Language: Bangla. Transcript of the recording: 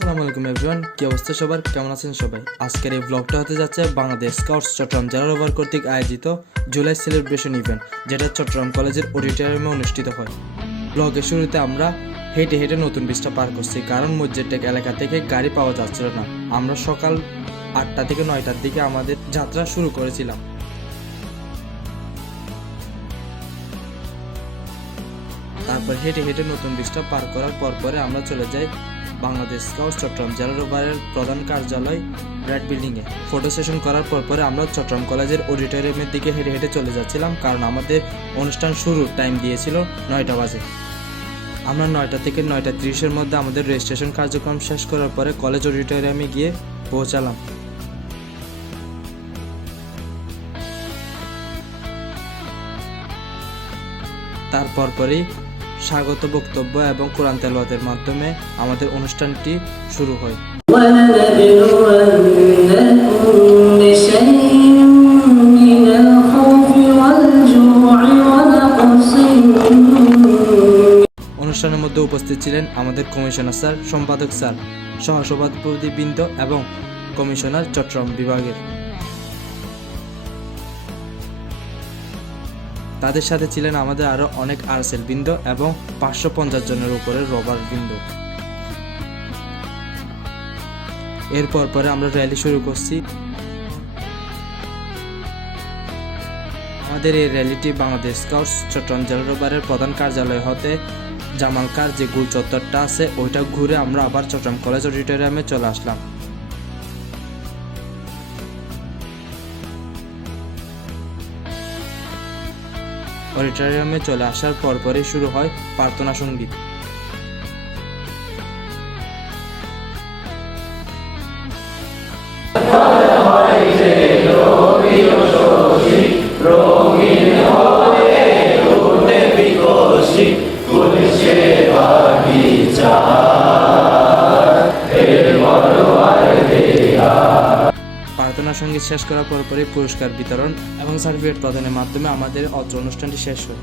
আসসালামু আলাইকুম এভরিওয়ান, কি অবস্থা সবার, কেমন আছেন সবাই? আজকের এই ব্লগটা হতে যাচ্ছে বাংলাদেশ স্কাউটস চট্টগ্রাম জেলা রোভার কর্তৃক আয়োজিত জুলাই সেলিব্রেশন ইভেন্ট, যেটা চট্টগ্রাম কলেজের অডিটোরিয়ামে অনুষ্ঠিত হয়। ব্লগের শুরুতে আমরা হেঁটে হেঁটে নতুন ব্রিজটা পার করছি, কারণ মসজিদটেক এলাকা থেকে গাড়ি পাওয়া যাচ্ছিল না। আমরা সকাল 8টা থেকে 9টার দিকে আমাদের যাত্রা শুরু করেছিলাম। তারপর হেঁটে হেঁটে নতুন ব্রিজটা পার করার পরে আমরা চলে যাই বাংলাদেশ স্কাউটস চট্টগ্রাম জেলা রোভারের প্রধান কার্যালয় রেড বিল্ডিংয়ে। ফটো সেশন করার পরে আমরা চট্টগ্রাম কলেজের অডিটোরিয়ামের দিকে হেঁটে হেঁটে চলে যাচ্ছিলাম, কারণ আমাদের অনুষ্ঠান শুরুর টাইম দিয়েছিল 9টা বাজে। আমরা 9টা থেকে 9:30-এর মধ্যে আমাদের রেজিস্ট্রেশন কার্যক্রম শেষ করার পরে কলেজ অডিটোরিয়ামে গিয়ে পৌঁছালাম। তারপরই স্বাগত বক্তব্য এবং কোরআন তেলাওয়াতের মাধ্যমে আমাদের অনুষ্ঠানটি শুরু হয়। অনুষ্ঠানের মধ্যে উপস্থিত ছিলেন আমাদের কমিশনার স্যার, সম্পাদক স্যার, সহসভাপতিবৃন্দ এবং কমিশনার চট্টগ্রাম বিভাগের। তাদের সাথে ছিলেন আমাদের আরো অনেক আরএসএল বৃন্দ এবং 550 জনের উপরে রোভার বৃন্দ। এরপর আমরা র্যালি শুরু করছি। আমাদের এই র্যালিটি বাংলাদেশ স্কাউটস চট্টগ্রাম জেলা রোভারের প্রধান কার্যালয় হতে জামালকার যে গোল চত্বরটা আছে ওইটা ঘুরে আমরা আবার চট্টগ্রাম কলেজ অডিটোরিয়ামে চলে আসলাম। অডিটোরিয়ামে চলে আসার পরই শুরু হয় প্রার্থনা সঙ্গীত। প্রার্থনা সঙ্গীত শেষ করার পরই পুরস্কার বিতরণ এবং সার্টিফিকেট প্রদানের মাধ্যমে আমাদের অত্র অনুষ্ঠানটি শেষ হয়।